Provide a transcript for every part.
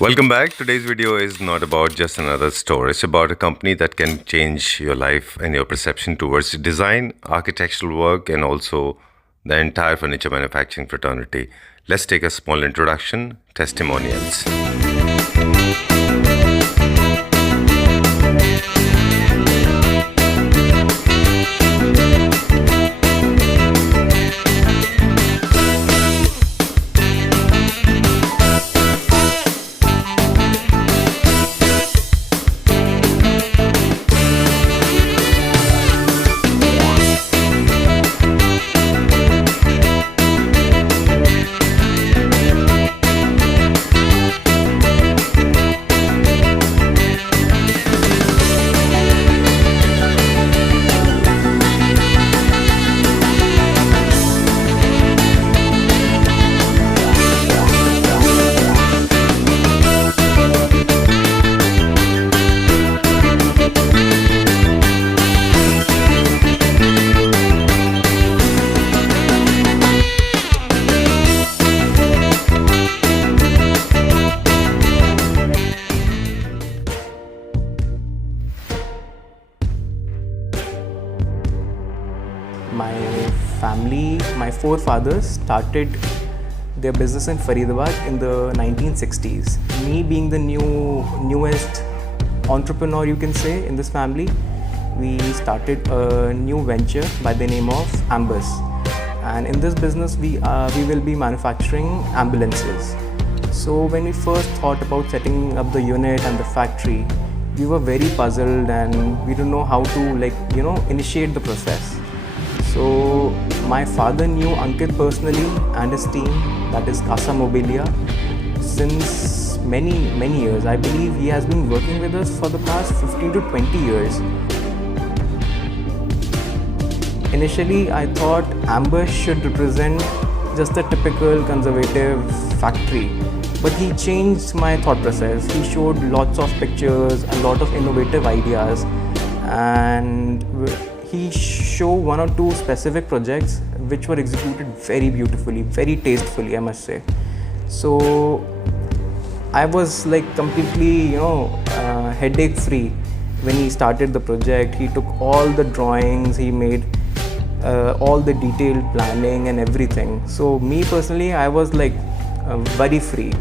Welcome back. Today's video is not about just another store. It's about a company that can change your life and your perception towards design, architectural work, and also the entire furniture manufacturing fraternity. Let's take a small introduction, testimonials. My family, my forefathers started their business in Faridabad in the 1960s. Me being the newest entrepreneur, you can say, in this family, we started a new venture by the name of Embodies. And in this business, we will be manufacturing ambulances. So when we first thought about setting up the unit and the factory, we were very puzzled and we didn't know how to initiate the process. So my father knew Ankit personally and his team, that is Casa Mobilia, since many years. I believe he has been working with us for the past 15 to 20 years. Initially, I thought Amber should represent just a typical conservative factory, but he changed my thought process. He showed lots of pictures, a lot of innovative ideas, and he showed one or two specific projects which were executed very beautifully, very tastefully, I must say. So I was completely, headache free when he started the project. He took all the drawings, he made all the detailed planning and everything. So me personally, I was worry free.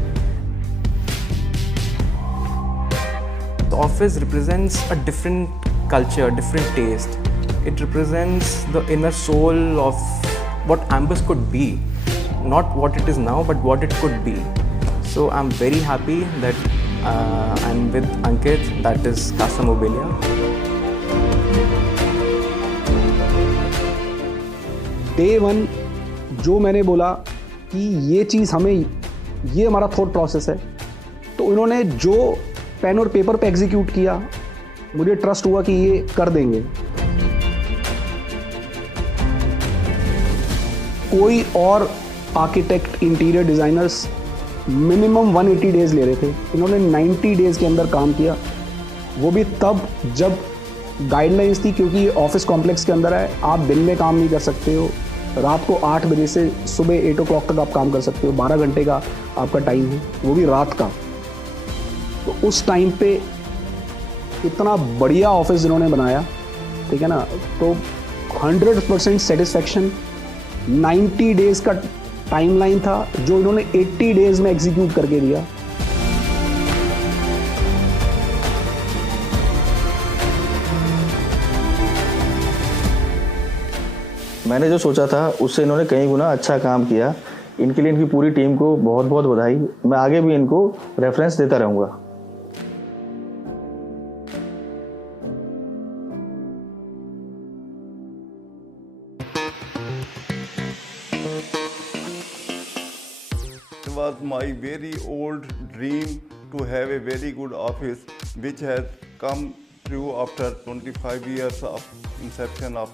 The office represents a different culture, different taste. It represents the inner soul of what Ambus could be. Not what it is now, but what it could be. So I'm very happy that I'm with Ankit, that is Casa Mobilia. Day one जो मैंने बोला कि ये चीज़ हमें, ये हमारा thought process है, तो उन्होंने जो पेन और पेपर पे एग्जीक्यूट किया, मुझे ट्रस्ट हुआ कि ये कर देंगे. कोई और architect, interior designers minimum 180 days ले रहे थे, इन्होंने 90 डेज़ के अंदर काम किया. वो भी तब जब गाइडलाइंस थी, क्योंकि ये ऑफिस कॉम्प्लेक्स के अंदर है, आप दिन में काम नहीं कर सकते हो. रात को 8 बजे से सुबह 8 o'clock तक आप काम कर सकते हो. 12 घंटे का आपका टाइम है, वो भी रात का. तो उस टाइम पे इतना बढ़िया ऑफिस जिन्होंने बनाया, ठीक है ना, तो 100% सेटिस्फैक्शन. 90 डेज़ का टाइमलाइन था जो इन्होंने 80 डेज़ में एग्जीक्यूट करके दिया. मैंने जो सोचा था उससे इन्होंने कई गुना अच्छा काम किया. इनके लिए इनकी पूरी टीम को बहुत बहुत बधाई. मैं आगे भी इनको रेफरेंस देता रहूँगा. It was my very old dream to have a very good office, which has come true after 25 years of inception of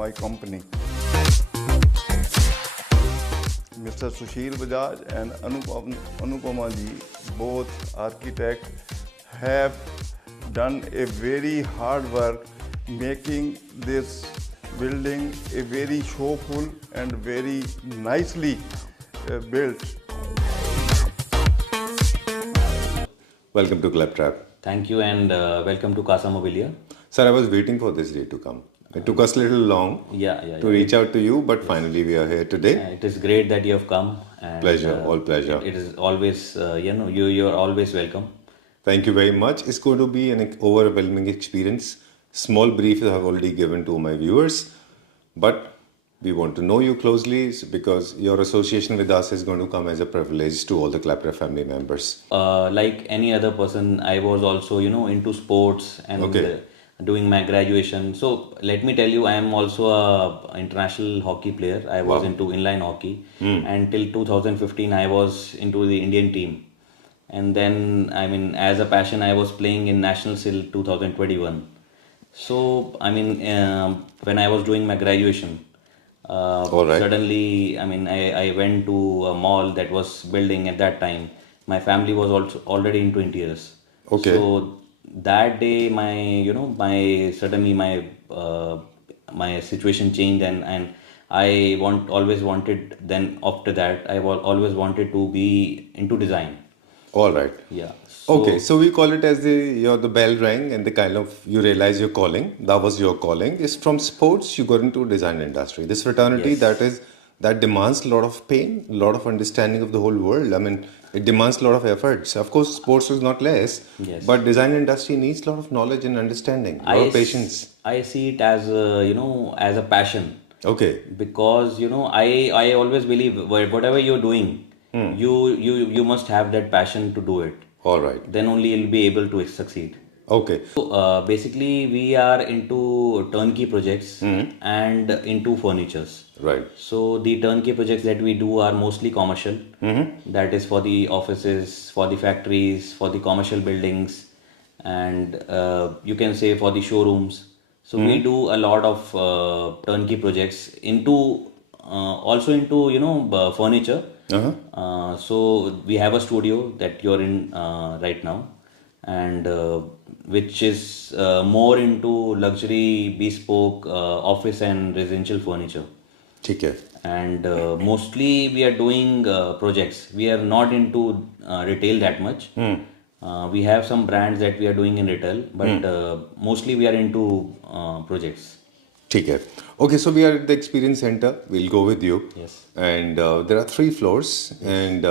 my company. Mr. Sushil Bajaj and Anupama ji, both architects, have done a very hard work making this building a very showful and very nicely built. Welcome to Claptrap. Thank you and welcome to Casa Mobilia. Sir, I was waiting for this day to come. It took us a little long to reach out to you, but finally we are here today. It is great that you have come. And, Pleasure, all pleasure. It is always, you're always welcome. Thank you very much. It's going to be an overwhelming experience. Small brief I have already given to my viewers, but we want to know you closely because your association with us is going to come as a privilege to all the Claptrap family members. Like any other person, I was also, into sports and doing my graduation. So let me tell you, I am also a international hockey player. I was into inline hockey, and till 2015 I was into the Indian team. And then, as a passion, I was playing in nationals till 2021. So, when I was doing my graduation, suddenly, I went to a mall that was building at that time. My family was also already into interiors. Okay. So that day, my situation changed, and I always wanted. Then after that, always wanted to be into design. All right. Yeah. So we call it as the bell rang and the kind of you realize your calling. That was your calling. It's from sports you got into design industry. This fraternity that demands a lot of pain, a lot of understanding of the whole world. It demands a lot of efforts. Of course, sports is not less. Yes. But design industry needs a lot of knowledge and understanding, a lot of patience. I see it as as a passion. Okay. Because I always believe whatever you're doing, you must have that passion to do it. All right. Then only you'll be able to succeed. Okay. So basically, we are into turnkey projects and into furnitures. Right. So the turnkey projects that we do are mostly commercial. That is for the offices, for the factories, for the commercial buildings, and you can say for the showrooms. So we do a lot of turnkey projects into also into furniture. So we have a studio that you're in right now, and which is more into luxury, bespoke office and residential furniture. Okay. And mostly we are doing projects. We are not into retail that much. We have some brands that we are doing in retail, but mostly we are into projects. Okay, so we are at the experience center. We'll go with you. Yes. And there are 3 floors, and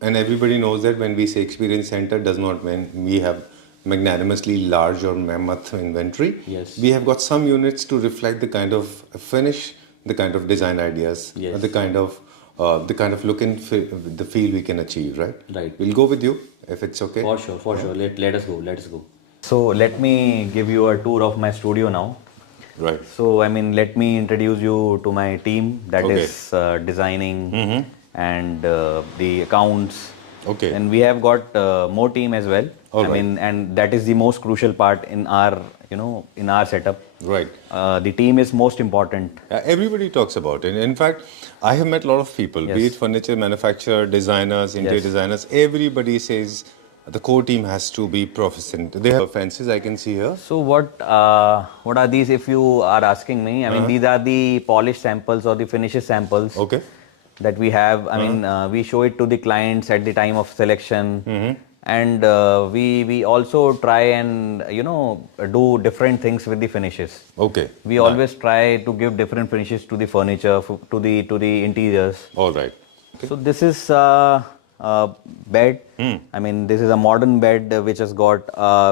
everybody knows that when we say experience center, does not mean we have magnanimously large or mammoth inventory. Yes. We have got some units to reflect the kind of finish, the kind of design ideas, Yes. the kind of look and the feel we can achieve. Right. Right. We'll go with you if it's okay. For sure. Let us go. So let me give you a tour of my studio now. Right. So let me introduce you to my team that is designing and the accounts. Okay. And we have got more team as well. All right. And that is the most crucial part in our in our setup. Right. The team is most important. Everybody talks about it. In fact, I have met a lot of people, Yes. be it furniture manufacturer, designers, interior Yes. designers. Everybody says the core team has to be proficient. They have fences I can see here. So what are these? If you are asking me, these are the polished samples or the finishes samples. Okay. That we have. We show it to the clients at the time of selection, and we also try and do different things with the finishes. Okay. We always try to give different finishes to the furniture, to the interiors. All right. So this is bed. This is a modern bed which has got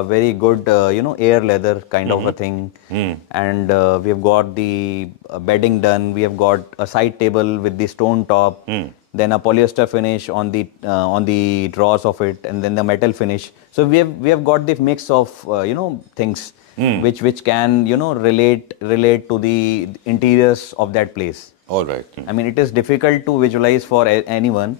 very good air leather kind of a thing, and we have got the bedding done. We have got a side table with the stone top, then a polyester finish on the drawers of it, and then the metal finish. So we have got the mix of things which can relate to the interiors of that place. All right. It is difficult to visualize for anyone.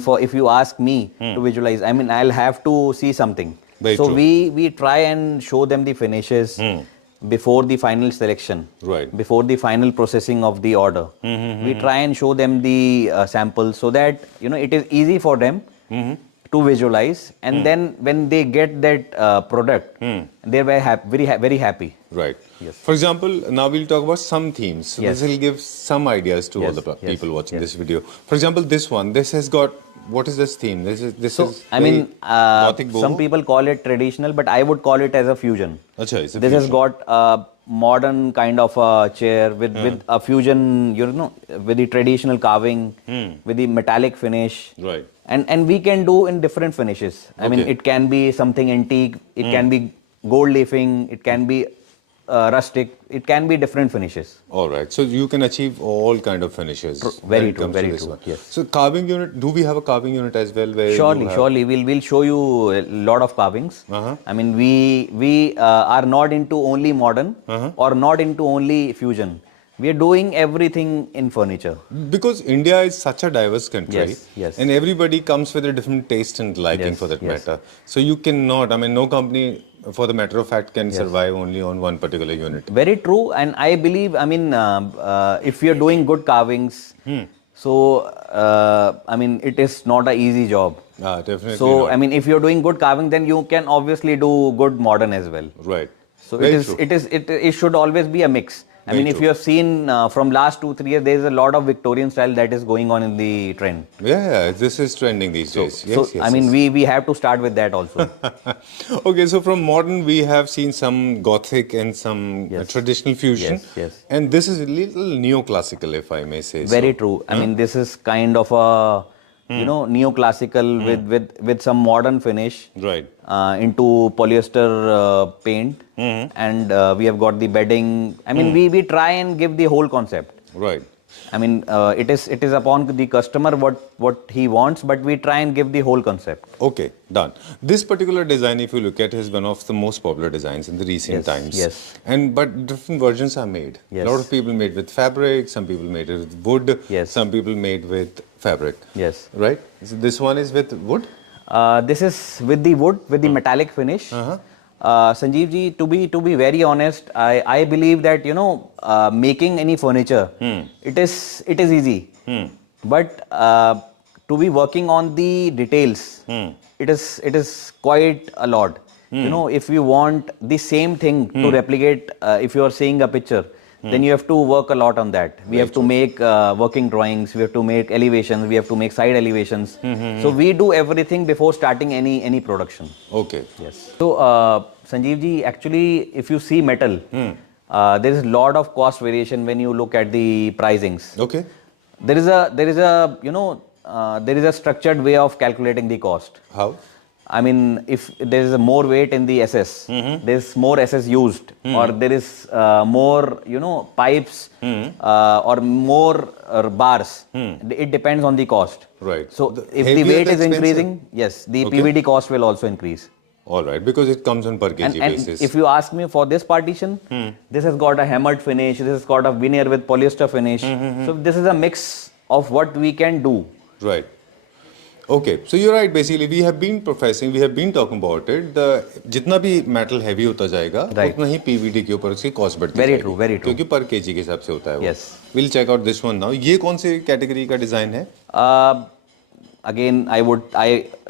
For if you ask me to visualize, I'll have to see something. Very so true. we try and show them the finishes before the final selection, Right. before the final processing of the order. We try and show them the samples so that it is easy for them to visualize, and then when they get that product, they're very happy. Right. Yes. For example, now we'll talk about some themes. So Yes. this will give some ideas to all Yes. the people Yes. watching Yes. this video. For example, this one, this has got what is this theme? This is So, I very mean, Gothic boho? some people call it traditional, but I would call it as a fusion. Acha, it's a This has fusion. got a modern kind of a chair with a fusion, with the traditional carving, with the metallic finish. Right. And we can do in different finishes. I mean, Okay. it can be something antique, it can be gold leafing, it can be rustic, it can be different finishes. All right. So you can achieve all kind of finishes. Very when it true, comes to very this true, one. yes. So carving unit, do we have a carving unit as well? Where Surely, you have- surely, we'll show you a lot of carvings. I mean, we are not into only modern or not into only fusion. We are doing everything in furniture. Because India is such a diverse country, Yes, yes. and everybody comes with a different taste and liking Yes, for that yes. matter. So you cannot, I mean, no company, for the matter of fact, can survive only on one particular unit. Very true, and I believe, I mean, if you're doing good carvings, so I mean, it is not an easy job. Definitely. So not. I mean, if you're doing good carving, then you can obviously do good modern as well. Right. So Very it is, true. it should always be a mix. I Very mean, if true. you have seen from last 2-3 years, there is a lot of Victorian style that is going on in the trend. Yeah, this is trending these days. Yes, So yes, I mean, yes. we have to start with that also. Okay, so from modern we have seen some Gothic and some Yes. traditional fusion. Yes, yes. And this is a little neoclassical, if I may say. Very so. true. I mean, this is kind of a neoclassical with some modern finish. Right. Into polyester paint, and we have got the bedding. I mean, we try and give the whole concept. Right. I mean, it is upon the customer what he wants, but we try and give the whole concept. Okay, done. This particular design, if you look at, is one of the most popular designs in the recent Yes, times. yes. And but different versions are made. Yes. A lot of people made with fabric. Some people made it with wood. Yes. Some people made with fabric. Yes. Right. So this one is with wood. This is with the wood, with the metallic finish. Sanjeev ji, to be very honest, I believe that making any furniture, it is easy, but to be working on the details, it is quite a lot. If you want the same thing to replicate, if you are seeing a picture, then you have to work a lot on that. We have to make working drawings, we have to make elevations, we have to make side elevations. So we do everything before starting any production. Okay. Yes. So Sanjeev ji, actually, if you see metal, there is a lot of cost variation when you look at the pricings. Okay. There is a structured way of calculating the cost. How? I mean, if there is a more weight in the SS, there is more SS used, or there is more, pipes or more bars. It depends on the cost. Right. So if the heavier weight the is expensive? increasing, yes, the Okay. PVD cost will also increase. All right, because it comes on per kg And basis. if you ask me for this partition, this has got a hammered finish, this has got a veneer with polyester finish. So this is a mix of what we can do. Right. Okay, so you're right. Basically, we have been talking about it. The जितना भी metal heavy होता जाएगा, Right. उतना ही PVD के ऊपर उसकी cost बढ़ती Very जाएगी. true, very true. क्योंकि per kg के हिसाब से होता है वो. Yes. We'll check out this one now. ये कौन से category का design है? Again,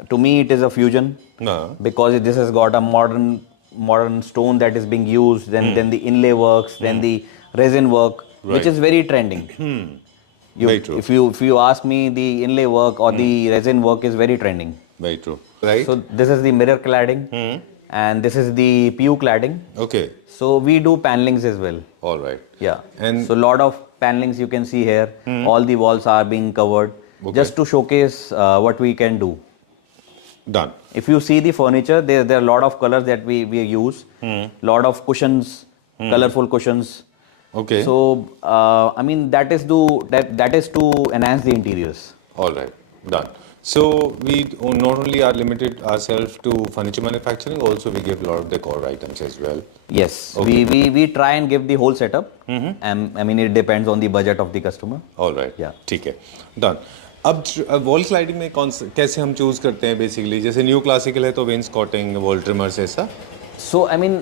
to me it is a fusion हाँ. because this has got a modern stone that is being used, then the inlay works, then the resin work, which Right. is very trending. Very true. If you ask me, the inlay work or the resin work is very trending. Very true. Right. So this is the mirror cladding, and this is the PU cladding. Okay. So we do panelings as well. All right. Yeah. And so a lot of panelings you can see here. All the walls are being covered just to showcase what we can do. done. If you see the furniture, there are a lot of colors that we use. Lot of cushions, colorful cushions. Okay. So I mean that is to enhance the interiors. All right. Done. So we not only are limited ourselves to furniture manufacturing, also we give a lot of decor items as well. Yes, Okay. we try and give the whole setup. And I mean it depends on the budget of the customer. All right. Yeah. ठीक है. Done. अब wall sliding में कैसे हम choose करते हैं basically? जैसे new classical है तो वेन्सकॉटिंग, वॉल ट्रिमर्स ऐसा? So I mean,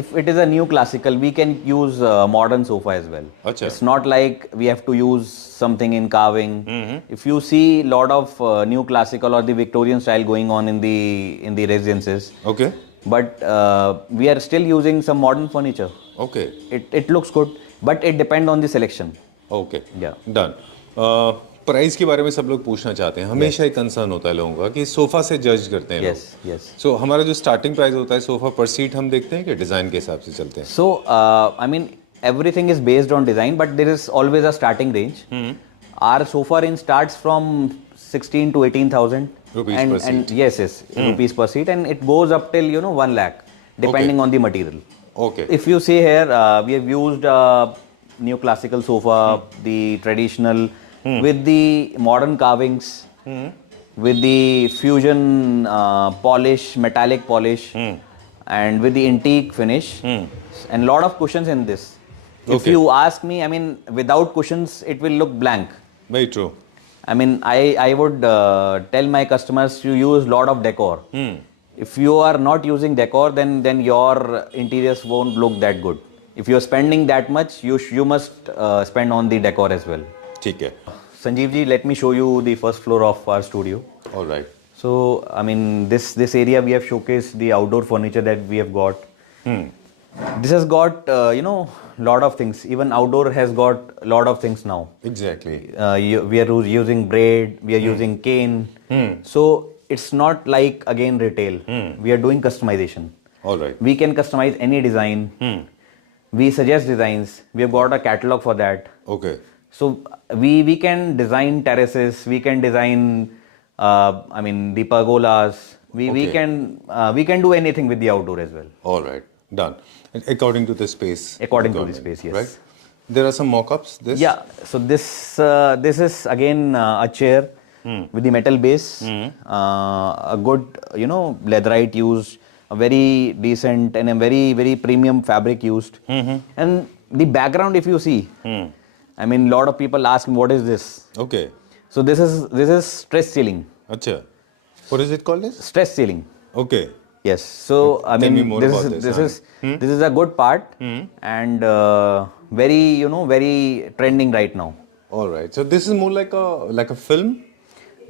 if it is a new classical, we can use modern sofa as well. Achha. It's not like we have to use something in carving. If you see lot of new classical or the Victorian style going on in the residences, Okay. but we are still using some modern furniture. Okay. It looks good, but it depends on the selection. Okay. Yeah. Done. Price के बारे में सब लोग पूछना चाहते हैं, हमेशा एक कंसर्न होता है लोगों का कि सोफा से जज करते हैं Yes, लोग। yes. सो हमारा जो स्टार्टिंग प्राइस होता है सोफा पर सीट हम देखते हैं कि डिजाइन के हिसाब से चलते हैं? So, I mean, everything is based on design, but there is always a starting range. Our sofa range starts from 16 to 18,000 Rupees and, per seat. and yes, rupees per seat, and it goes up till 1 lakh, depending on the material. Okay If you see here, we have used neoclassical sofa, the traditional, with the modern carvings, with the fusion polish, metallic polish, and with the antique finish, and lot of cushions in this. If Okay. you ask me, I mean, without cushions, it will look blank. Very true. I mean, I would tell my customers to use lot of decor. If you are not using decor, then your interiors won't look that good. If you are spending that much, you must spend on the decor as well. ठीक है, Sanjeev ji, let me show you the first floor of our studio. Alright. So, I mean, this area we have showcased the outdoor furniture that we have got. This has got lot of things. Even outdoor has got lot of things now. Exactly. We are using braid, we are using cane. So it's not like again retail. We are doing customization. Alright. We can customize any design. We suggest designs. We have got a catalog for that. Okay So we can design terraces. We can design, I mean, the pergolas. We can do anything with the outdoor as well. Alright, done. According to the space, According to the space, yes. Right. There are some mockups this? Yeah. So this is again a chair with the metal base, a good leatherite used, a very decent and a very very premium fabric used, and the background if you see, I mean, lot of people ask me what is this. Okay, So this is stress ceiling. अच्छा, what is it called this? Stress ceiling. Okay, Yes. So I Tell mean, me more about this, this is a good part and very very trending right now. Alright. So this is more like a film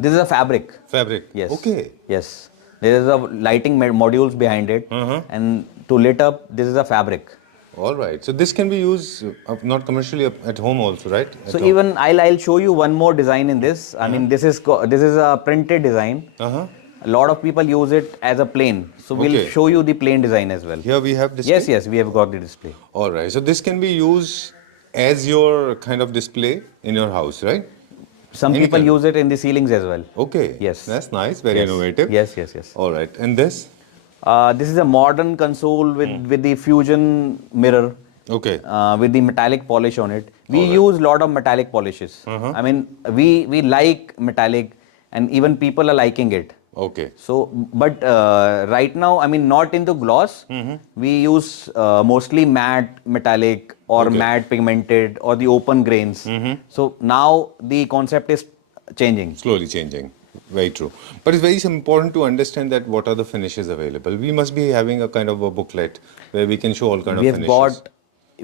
This is a fabric. Fabric? Yes. Okay, Yes. There is a lighting modules behind it, and to lit up, this is a fabric. Alright. So this can be used not commercially at home also, right? So even I'll show you one more design in this. I mean, this is a printed design. A lot of people use it as a plain. So we'll Okay. show you the plain design as well. Here we have this. Yes, we have got the display. Alright, so this can be used as your kind of display in your house, right? Some Any people kind. use it in the ceilings as well. Okay. Yes. That's nice, very Yes. innovative. Yes. Alright, and this? This is a modern console with the fusion mirror. Okay. With the metallic polish on it. We Alright. use lot of metallic polishes. I mean, we like metallic, and even people are liking it. Okay. So, but right now, I mean, not into gloss. We use mostly matte metallic or Okay. matte pigmented or the open grains. So now the concept is changing. Slowly changing. Very true. But it's very important to understand that what are the finishes available. We must be having a kind of a booklet where we can show all kind of finishes.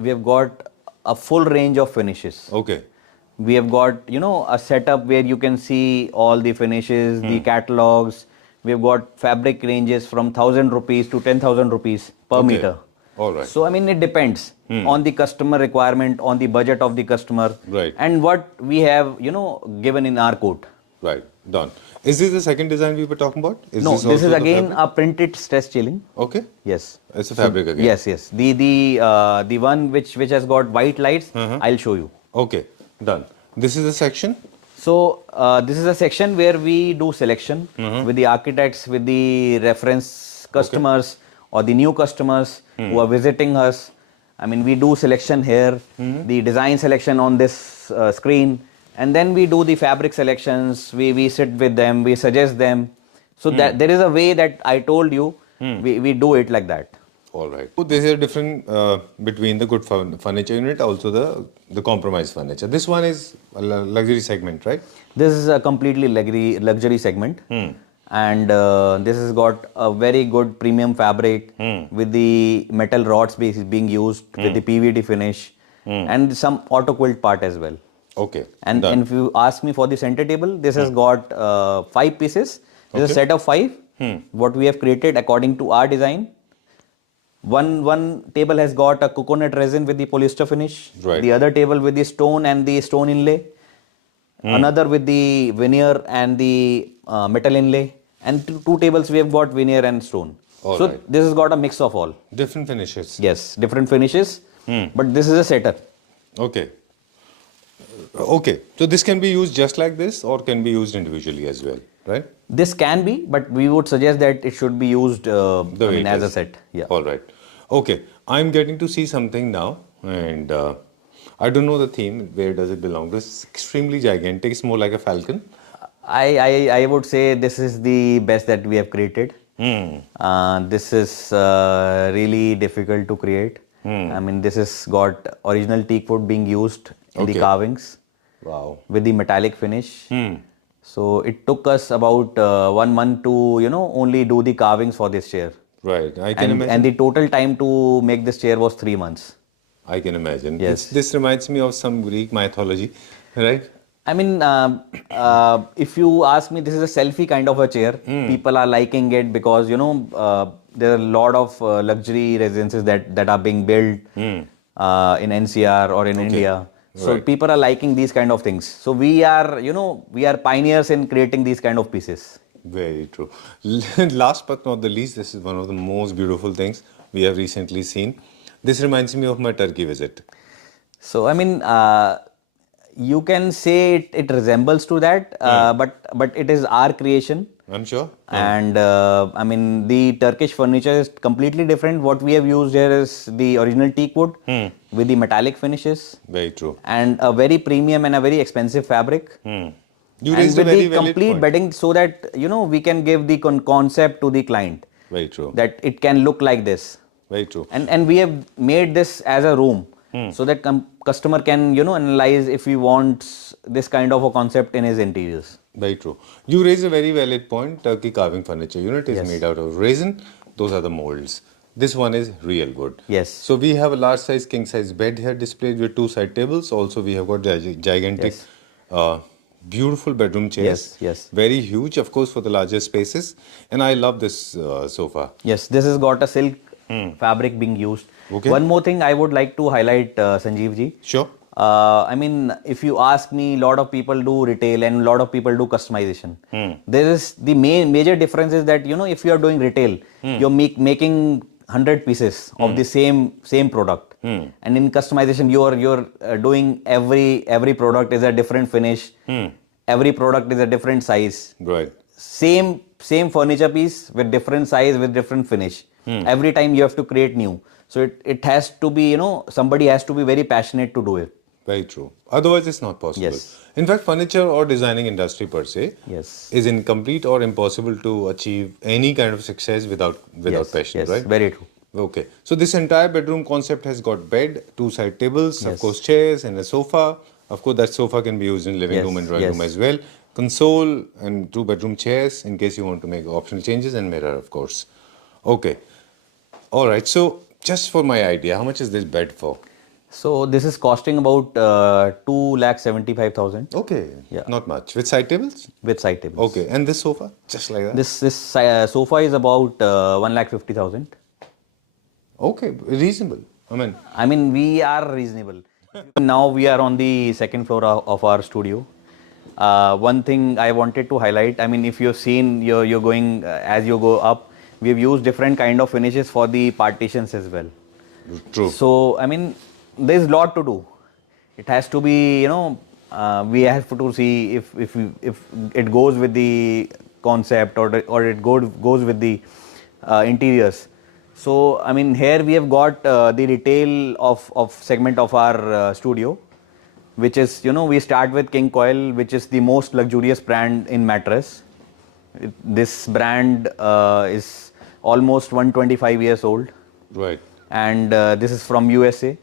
We have got a full range of finishes. Okay. We have got a setup where you can see all the finishes, the catalogs. We have got fabric ranges from 1,000 rupees to 10,000 rupees per Okay. meter. All right. So I mean, it depends on the customer requirement, on the budget of the customer, Right. and what we have given in our quote. Right. Done. Is this the second design we were talking about? No, this also is the again fabric? a printed stress chilling. Okay. Yes. It's a fabric again. Yes. The one which has got white lights, I'll show you. Okay. Done. This is a section. So this is a section where we do selection with the architects, with the reference customers or the new customers who are visiting us. I mean, we do selection here, the design selection on this screen, and then we do the fabric selections. We sit with them, we suggest them. So that there is a way that I told you, we do it like that. All right. So there's a different between the good furniture unit, also the compromise furniture. This one is a luxury segment, right? This is a completely luxury segment, and this has got a very good premium fabric with the metal rods being used with the PVD finish and some auto quilt part as well. Okay. And done. if you ask me for the center table, this has got 5 pieces. This is a Okay. set of 5. What we have created according to our design. One table has got a coconut resin with the polyester finish. Right. The other table with the stone and the stone inlay. another with the veneer and the metal inlay, and two tables we have got veneer and stone. All So right. this has got a mix of all. Different finishes. Yes, different finishes, but this is a setup. Okay. Okay. So this can be used just like this or can be used individually as well, right? This can be, but we would suggest that it should be used The way it as a is. set. Yeah. All right. Okay. I'm getting to see something now, and I don't know the theme. Where does it belong? This is extremely gigantic. It's more like a falcon. I would say this is the best that we have created. This is really difficult to create. I mean, this has got original teak wood being used in the Okay. carvings Wow. with the metallic finish. So it took us about 1 month to only do the carvings for this chair. Right. I can And, imagine. and the total time to make this chair was 3 months. I can imagine. Yes. This reminds me of some Greek mythology, right? I mean, if you ask me, this is a selfie kind of a chair. People are liking it because there are a lot of luxury residences that are being built in NCR or in India. So Right. people are liking these kind of things. So we are pioneers in creating these kind of pieces. Very true. Last but not the least, this is one of the most beautiful things we have recently seen. This reminds me of my Turkey visit. So I mean, you can say it resembles to that, but it is our creation. I'm sure. And I mean, the Turkish furniture is completely different. What we have used here is the original teak wood with the metallic finishes Very true. and a very premium and a very expensive fabric. You And raised a with very the valid complete point. bedding so that we can give the concept to the client Very true. that it can look like this. Very true. And we have made this as a room so that customer can analyze if he wants this kind of a concept in his interiors. Very true. You raise a very valid point. Turkey carving furniture unit is Yes. made out of resin. Those are the molds. This one is real wood. Yes. So we have a large size king size bed here displayed with two side tables. Also we have got gigantic, beautiful bedroom chairs. Yes. Very huge, of course, for the larger spaces. And I love this sofa. Yes, this has got a silk fabric being used. Okay. One more thing I would like to highlight, Sanjeev ji. Sure. I mean, if you ask me, a lot of people do retail and a lot of people do customization. There is the major difference is that if you are doing retail, you're making 100 pieces of the same product, and in customization you're doing every product is a different finish, every product is a different size. Right. Same furniture piece with different size with different finish. Every time you have to create new. So it has to be somebody has to be very passionate to do it. Very true. Otherwise, it's not possible. Yes. In fact, furniture or designing industry per se Yes. is incomplete or impossible to achieve any kind of success without passion, yes, right? very true. Okay. So this entire bedroom concept has got bed, two side tables, of Yes. course chairs and a sofa. Of course, that sofa can be used in living Yes, room and drawing yes. room as well. Console and two bedroom chairs in case you want to make optional changes, and mirror, of course. Okay. All right. So just for my idea, how much is this bed for? So this is costing about 2,75,000 Okay. Yeah. Not much. With side tables? with side tables. Okay. And this sofa? Just like that? This sofa is about 1,50,000. Okay. Reasonable. I mean, we are reasonable. Now we are on the second floor of our studio. One thing I wanted to highlight, I mean, if you've seen, you're going, as you go up, we've used different kind of finishes for the partitions as well. True. So, I mean, there's a lot to do. It has to be, we have to see if it goes with the concept or it goes with the interiors. So, I mean, here we have got the retail of segment of our studio, which is, we start with King Coil, which is the most luxurious brand in mattress. This brand is almost 125 years old. Right. And this is from USA.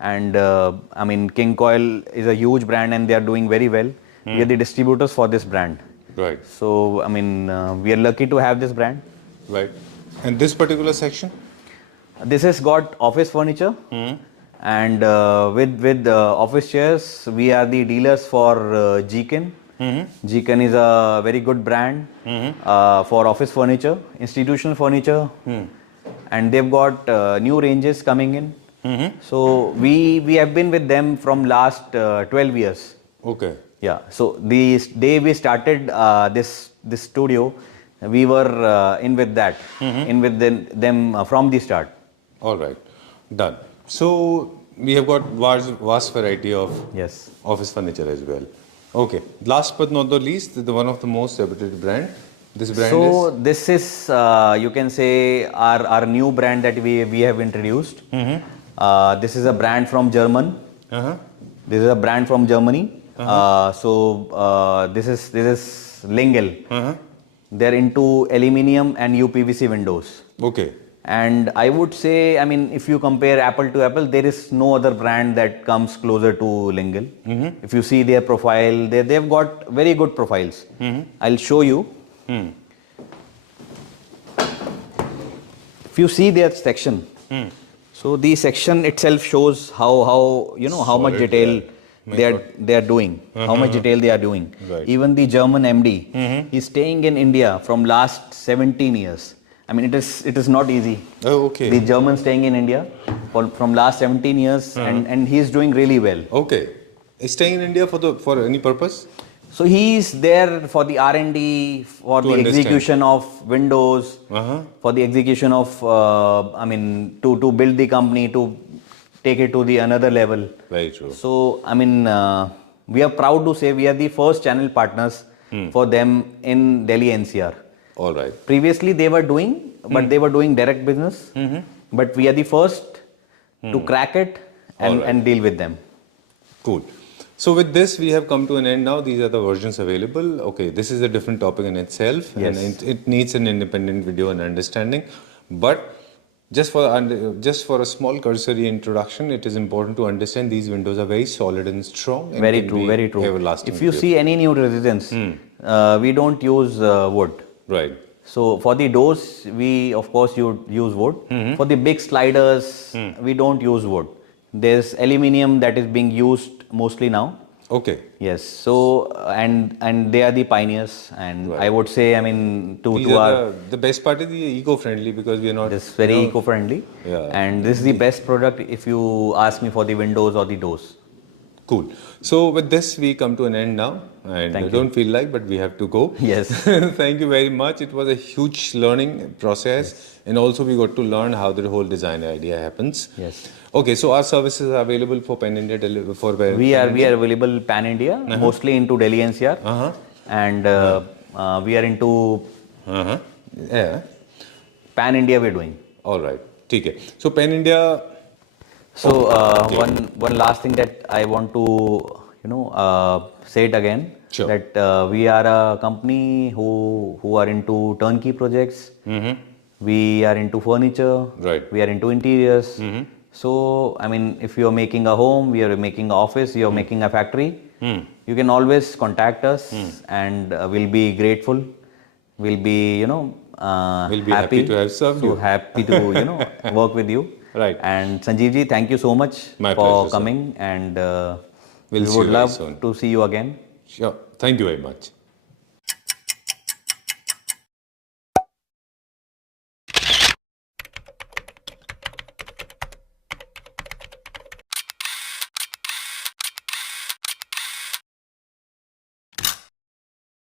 And I mean, King Coil is a huge brand and they are doing very well. We are the distributors for this brand. Right. So, I mean, we are lucky to have this brand. Right. And this particular section? This has got office furniture. And with office chairs, we are the dealers for Geekin. Geekin is a very good brand for office furniture, institutional furniture. And they've got new ranges coming in. So we have been with them from last 12 years. Okay. Yeah. So the day we started this studio, we were in with that, in with them from the start. All right, done. So we have got vast variety of Yes. office furniture as well. Okay, last but not the least, the one of the most reputed brand. This brand So is this is you can say our new brand that we have introduced. This is a brand from German. uh-huh. This is a brand from Germany. This is Lingel. They're into aluminium and UPVC windows. Okay. And I would say, I mean, if you compare apple to apple, there is no other brand that comes closer to Lingel. If you see their profile, they've got very good profiles. I'll show you. If you see their section, so the section itself shows how you know how much Solid, detail yeah. they are doing, how much detail they are doing. Right. Even the German MD, he's staying in India from last 17 years. I mean, it is not easy. Oh, okay. The German staying in India from last 17 years, and he's doing really well. Okay. Staying in India for any purpose? So he's there for the R&D, for To the understand. execution of windows, for the execution of, I mean, to build the company, to take it to the another level. Very true. So, I mean, we are proud to say we are the first channel partners for them in Delhi NCR. All right. Previously they were doing, but they were doing direct business. But we are the first to crack it and deal with them. Cool. So with this, we have come to an end now. These are the versions available. Okay, this is a different topic in itself. Yes. And it needs an independent video and understanding. But just for a small cursory introduction, it is important to understand these windows are very solid and strong. And Very can true, be very true. everlasting If you with see any new residence, we don't use wood. Right. So for the doors, we of course use wood. For the big sliders, we don't use wood. There's aluminium that is being used mostly now. Okay. Yes. So and they are the pioneers, and Right. I would say, I mean, These to are our the best part is the eco-friendly because we are not. this very eco-friendly. Yeah. And this is the best product if you ask me for the windows or the doors. Cool. So with this, we come to an end now, and Thank I you. don't feel like, but we have to go. Yes. Thank you very much. It was a huge learning process, and also we got to learn how the whole design idea happens. Yes. Okay, so our services are available for Pan India We are available pan India, mostly into Delhi NCR, and we are into Yeah. pan India. We're doing. All right. Okay. So Pan India. So one last thing that I want to say it again, Sure. that we are a company who are into turnkey projects. We are into furniture. Right. We are into interiors. So I mean, if you are making a home, we are making an office, you are making a factory, you can always contact us, and we'll be grateful. We'll be We'll be happy to have served so you. happy to work with you. Right. And Sanjeevji, thank you so much My for pleasure, sir. coming, and We'll we see would you very love soon. to see you again. Sure. Thank you very much.